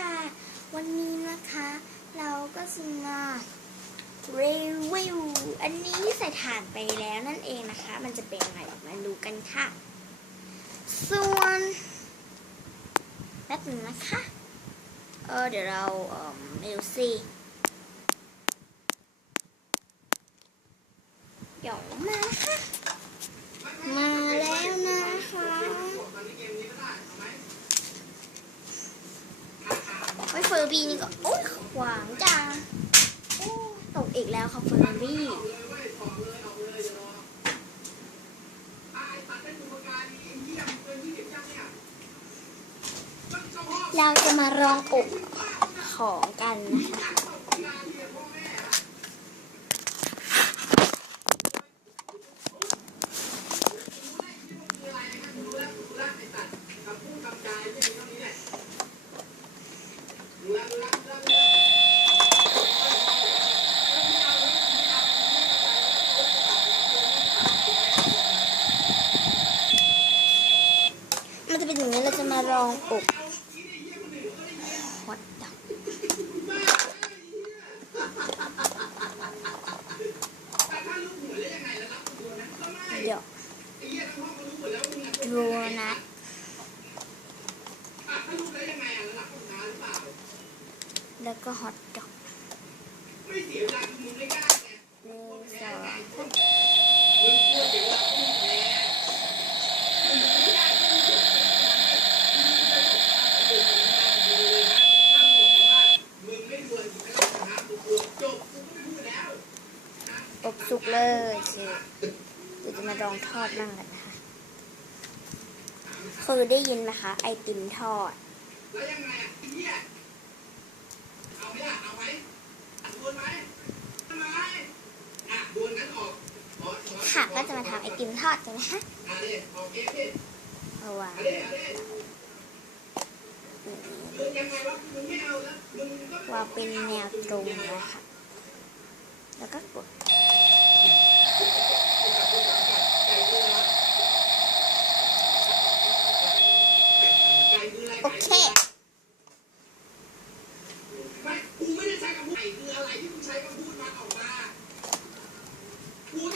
ค่ะ วันนี้นะคะ เราก็จะมารีวิวอันนี้ใส่ถ่านไปแล้วนั่นเองนะคะ มันจะเป็นยังไงมาดูกันค่ะ ส่วนแป๊บนึงนะคะ เออเดี๋ยวเราเอ่อไม่รู้สิเดี๋ยวมานะคะมาแล้วนะคะไอ้ย เฟอร์บี้นี่ก็โอ้ยขวางจังตกอีกแล้วค่ะเฟอร์บี้เราจะมาลองอบของกันนะคะ มันจะเป็นอย่างนี้เราจะมาล องอบฮอตดอกเดี๋ยวดูนะแล้วก็ฮอตดอกหนึ่งสองอ บสุกเลยคือเดี๋ยวจะมาลองทอดมั่งกันนะคะคือได้ยินไหมคะไอติมทอดค่ะก็จะมาทำไอติมทอดกันนะคะเอาวางวางเป็นแนวตรงนะคะแล้วก็กด โอเค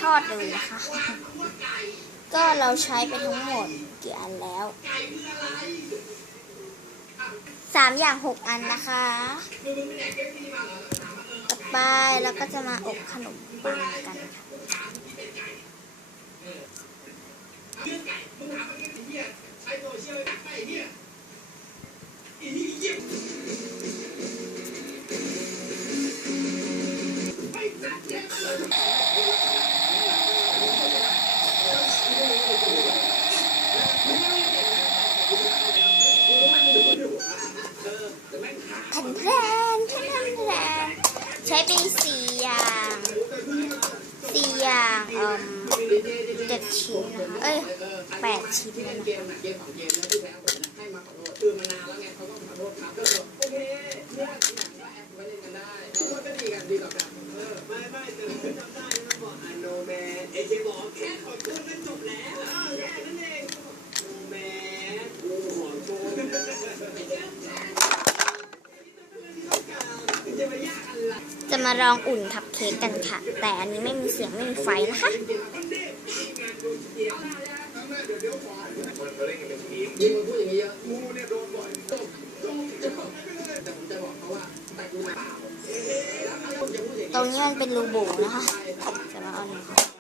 ทอดเลยนะคะ ก็เราใช้ไปทั้งหมดกี่อันแล้ว สามอย่างหกอันนะคะ ต่อไปเราก็จะมาอบขนมปังกันค่ะ แผ่นแพรนแผ่นแพรนแพนใช้ไปสี่อย่างสี่อย่างเอ่มเจ็ดชิ้นนะคะเอ้ยแปดชิ้นแล้วนะคะ โนแมนเอเจบอกแค่ขอโทษก็จบแล้วแค่นั้นเองโนแมนกูขอโทษจะไปยากอะไร จะมาลองอุ่นคัพเค้กกันค่ะ แต่อันนี้ไม่มีเสียงไม่มีไฟนะคะยิงมึงพูดอย่างนี้เยอะกูเนี่ยโดนบ่อยจบจบจบแต่ผมจะบอกเขาว่าแต่กูเปล่าแล้วเขาจะพูดอย่างตรงนี้มันเป็นรูโบนะคะจะมาเอาหนึ่งค่ะ